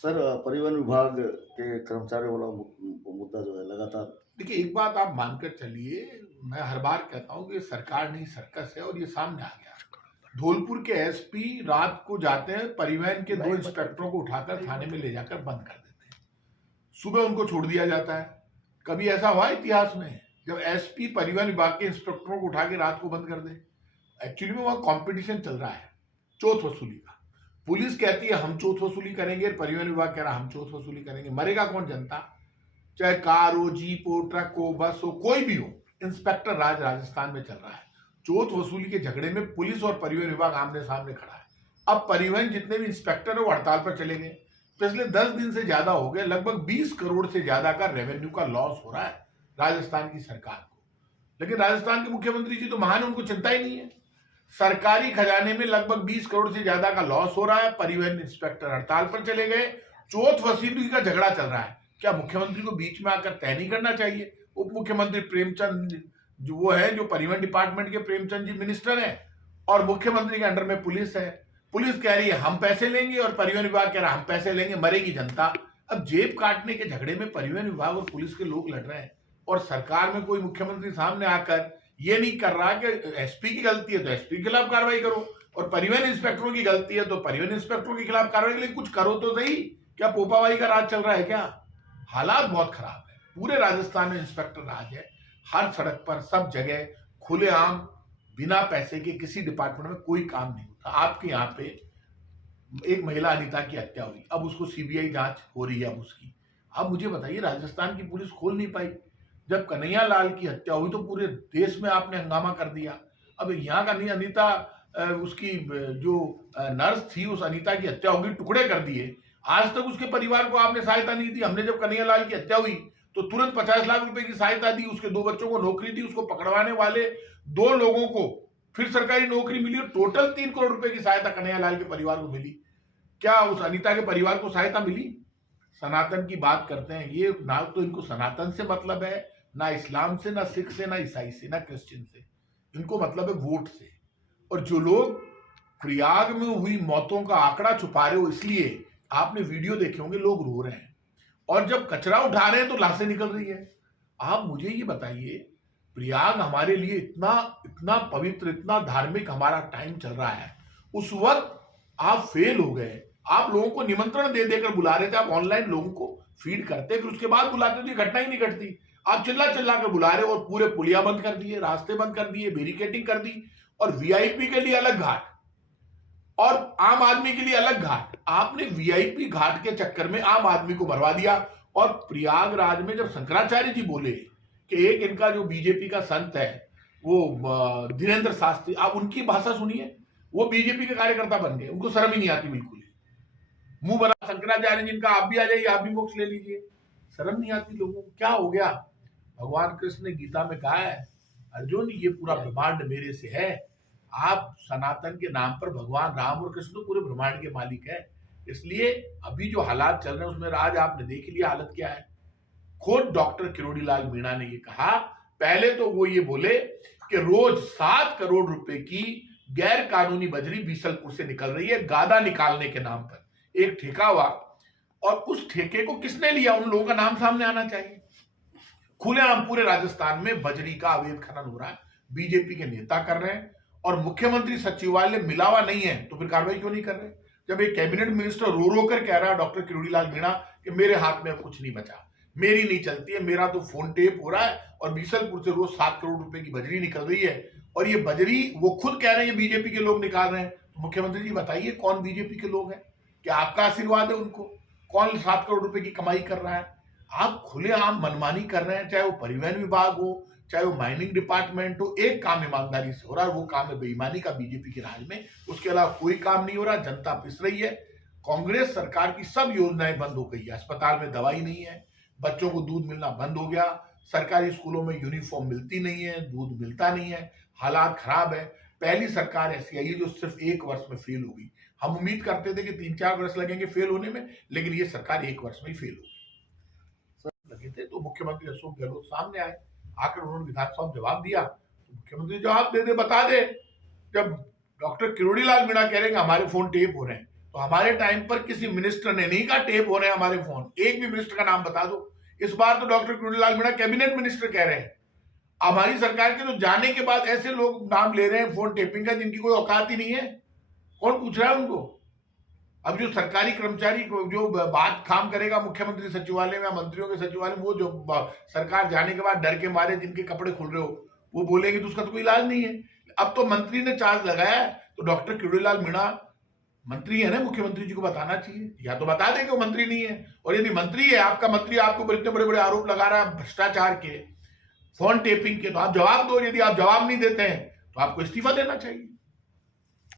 Sir, परिवहन विभाग के कर्मचारियों वाला मुद्दा जो है लगातार। देखिए, एक बात आप मानकर चलिए, मैं हर बार कहता हूँ कि सरकार नहीं सर्कस है और ये सामने आ गया। धौलपुर के एसपी रात को जाते हैं, परिवहन के 2 इंस्पेक्टरों को उठाकर थाने में ले जाकर बंद कर देते हैं। सुबह उनको छोड़ दिया जाता है। कभी ऐसा हुआ इतिहास में जब एसपी परिवहन विभाग के इंस्पेक्टरों को उठा के रात को बंद कर दे? एक्चुअली में वहां कंपटीशन चल रहा है चोट वसूली का। पुलिस कहती है हम चोट वसूली करेंगे, परिवहन विभाग कह रहा है हम चोट वसूली करेंगे। मरेगा कौन? जनता। चाहे कार हो, जीप हो, ट्रक हो, बस हो, कोई भी हो, इंस्पेक्टर राज राजस्थान में चल रहा है। चोट वसूली के झगड़े में पुलिस और परिवहन विभाग आमने सामने खड़ा है। अब परिवहन जितने भी इंस्पेक्टर है वो हड़ताल पर चले गए। पिछले 10 दिन से ज्यादा हो गए, लगभग 20 करोड़ से ज्यादा का रेवेन्यू का लॉस हो रहा है राजस्थान की सरकार को। लेकिन राजस्थान के मुख्यमंत्री जी तो महान, उनको चिंता ही नहीं है। सरकारी खजाने में लगभग 20 करोड़ से ज्यादा का लॉस हो रहा है, परिवहन इंस्पेक्टर हड़ताल पर चले गए, चोट वसूली का झगड़ा चल रहा है। क्या मुख्यमंत्री को बीच में आकर तय नहीं करना चाहिए? उप मुख्यमंत्री प्रेमचंद जो वो है, जो परिवहन डिपार्टमेंट के प्रेमचंद जी मिनिस्टर है, और मुख्यमंत्री के अंडर में पुलिस है। पुलिस कह रही है हम पैसे लेंगे और परिवहन विभाग कह रहा है हम पैसे लेंगे, मरेगी जनता। अब जेब काटने के झगड़े में परिवहन विभाग और पुलिस के लोग लड़ रहे हैं, और सरकार में कोई मुख्यमंत्री सामने आकर ये नहीं कर रहा कि एसपी की गलती है तो एसपी के खिलाफ कार्रवाई करो, और परिवहन इंस्पेक्टरों की गलती है तो परिवहन इंस्पेक्टरों के खिलाफ कार्रवाई के लिए कुछ करो तो सही। क्या पोपावाई का राज चल रहा है क्या? हालात बहुत खराब है। पूरे राजस्थान में इंस्पेक्टर राज है। हर सड़क पर, सब जगह खुलेआम, बिना पैसे के किसी डिपार्टमेंट में कोई काम नहीं होता। आपके यहाँ पे एक महिला अनीता की हत्या हुई, अब उसको सीबीआई जांच हो रही है अब उसकी। अब मुझे बताइए, राजस्थान की पुलिस खोल नहीं पाई। जब कन्हैया लाल की हत्या हुई तो पूरे देश में आपने हंगामा कर दिया। अब यहाँ का नहीं, अनीता उसकी जो नर्स थी, उस अनीता की हत्या होगी, टुकड़े कर दिए। आज तक उसके परिवार को आपने सहायता नहीं दी। हमने जब कन्हैया लाल की हत्या हुई तो तुरंत 50 लाख रुपए की सहायता दी, उसके 2 बच्चों को नौकरी दी, उसको पकड़वाने वाले 2 लोगों को फिर सरकारी नौकरी मिली, और टोटल 3 करोड़ रुपए की सहायता कन्हैया लाल के परिवार को मिली। क्या उस अनीता के परिवार को सहायता मिली? सनातन की बात करते हैं ये, ना तो इनको सनातन से मतलब है, ना इस्लाम से, ना सिख से, ना ईसाई से, ना क्रिश्चियन से। इनको मतलब है वोट से। और जो लोग प्रयाग में हुई मौतों का आंकड़ा छुपा रहे हो, इसलिए आपने वीडियो देखे होंगे, लोग रो रहे हैं, और जब कचरा उठा रहे हैं तो लाशें निकल रही है। आप मुझे ये बताइए, प्रयाग हमारे लिए इतना इतना पवित्र, इतना धार्मिक हमारा टाइम चल रहा है, उस वक्त आप फेल हो गए। आप लोगों को निमंत्रण दे देकर बुला रहे थे, आप ऑनलाइन लोगों को फीड करते, फिर उसके बाद बुलाते तो ये घटना ही नहीं घटती। आप चिल्ला चिल्ला कर बुला रहे हो, और पूरे पुलिया बंद कर दिए, रास्ते बंद कर दिए, बैरिकेडिंग कर दी, और वीआईपी के लिए अलग घाट और आम आदमी के लिए अलग घाट। आपने वीआईपी घाट के चक्कर में आम आदमी को मरवा दिया। और प्रयागराज में जब शंकराचार्य जी बोले कि एक इनका जो बीजेपी का संत है वो धीरेन्द्र शास्त्री, आप उनकी भाषा सुनिए, वो बीजेपी के कार्यकर्ता बन गए, उनको शर्म ही नहीं आती बिल्कुल। मुंह बना शंकराचार्य जी का, आप भी आ जाइए, आप भी मोक्ष ले लीजिए। शर्म नहीं आती लोगों को? क्या हो गया? भगवान कृष्ण ने गीता में कहा है, अर्जुन ये पूरा ब्रह्मांड मेरे से है। आप सनातन के नाम पर, भगवान राम और कृष्ण तो पूरे ब्रह्मांड के मालिक है। इसलिए अभी जो हालात चल रहे हैं उसमें आज आपने देख लिया हालत क्या है। खुद डॉक्टर किरोड़ी लाल मीणा ने ये कहा, पहले तो वो ये बोले कि रोज 7 करोड़ रुपए की गैर कानूनी बजरी बीसलपुर से निकल रही है, गादा निकालने के नाम पर एक ठेका हुआ, और उस ठेके को किसने लिया, उन लोगों का नाम सामने आना चाहिए। खुलेआम पूरे राजस्थान में बजरी का अवैध खनन हो रहा है, बीजेपी के नेता कर रहे हैं, और मुख्यमंत्री सचिवालय मिलावा नहीं है तो फिर कार्रवाई क्यों नहीं कर रहे? जब एक कैबिनेट मिनिस्टर रो रो कर कह रहा है, डॉक्टर किरोड़ी लाल मीणा, कि मेरे हाथ में अब कुछ नहीं बचा, मेरी नहीं चलती है, मेरा तो फोन टेप हो रहा है, और बीसलपुर से रोज 7 करोड़ रुपए की बजरी निकल रही है, और ये बजरी वो खुद कह रहे हैं बीजेपी के लोग निकाल रहे हैं। तो मुख्यमंत्री जी बताइए, कौन बीजेपी के लोग हैं? क्या आपका आशीर्वाद है उनको? कौन 7 करोड़ रुपए की कमाई कर रहा है? आप खुलेआम मनमानी कर रहे हैं, चाहे वो परिवहन विभाग हो, चाहे वो माइनिंग डिपार्टमेंट हो। एक काम ईमानदारी से हो रहा है, वो काम है बेईमानी का बीजेपी के राज में, उसके अलावा कोई काम नहीं हो रहा। जनता पिस रही है। कांग्रेस सरकार की सब योजनाएं बंद हो गई है, अस्पताल में दवाई नहीं है, बच्चों को दूध मिलना बंद हो गया, सरकारी स्कूलों में यूनिफॉर्म मिलती नहीं है, दूध मिलता नहीं है, हालात खराब है। पहली सरकार ऐसी आई है जो सिर्फ 1 वर्ष में फेल हो गई। हम उम्मीद करते थे कि 3-4 वर्ष लगेंगे फेल होने में, लेकिन ये सरकार 1 वर्ष में ही फेल हो गई। लगे थे तो मुख्यमंत्री अशोक गहलोत सामने आए, आकर उन्होंने विधानसभा में जवाब दिया, तो मुख्यमंत्री जवाब दे दे, बता दे। जब डॉक्टर किरोड़ी लाल मीणा कह रहे हैं हमारे फोन टेप हो रहे हैं, तो हमारे टाइम पर किसी मिनिस्टर ने नहीं कहा टेप हो रहे हैं हमारे फोन, एक भी मिनिस्टर का नाम बता दो। इस बार तो doctor Kirodilal Meena cabinet minister कह रहे हैं। हमारी सरकार के तो जाने के बाद ऐसे लोग नाम ले रहे हैं फोन टेपिंग का जिनकी कोई औकात ही नहीं है, कौन पूछ रहा है उनको? अब जो सरकारी कर्मचारी जो बात काम करेगा मुख्यमंत्री सचिवालय में या मंत्रियों के सचिवालय में, वो जो सरकार जाने के बाद डर के मारे जिनके कपड़े खुल रहे हो वो बोलेंगे, तो उसका तो कोई इलाज नहीं है। अब तो मंत्री ने चार्ज लगाया तो डॉक्टर किरोड़ीलाल मीणा मंत्री है ना, मुख्यमंत्री जी को बताना चाहिए, या तो बता दे कि वो मंत्री नहीं है। और यदि मंत्री है, आपका मंत्री आपके ऊपर इतने बड़े बड़े आरोप लगा रहा है भ्रष्टाचार के, फोन टेपिंग के, तो आप जवाब दो। यदि आप जवाब नहीं देते हैं तो आपको इस्तीफा देना चाहिए।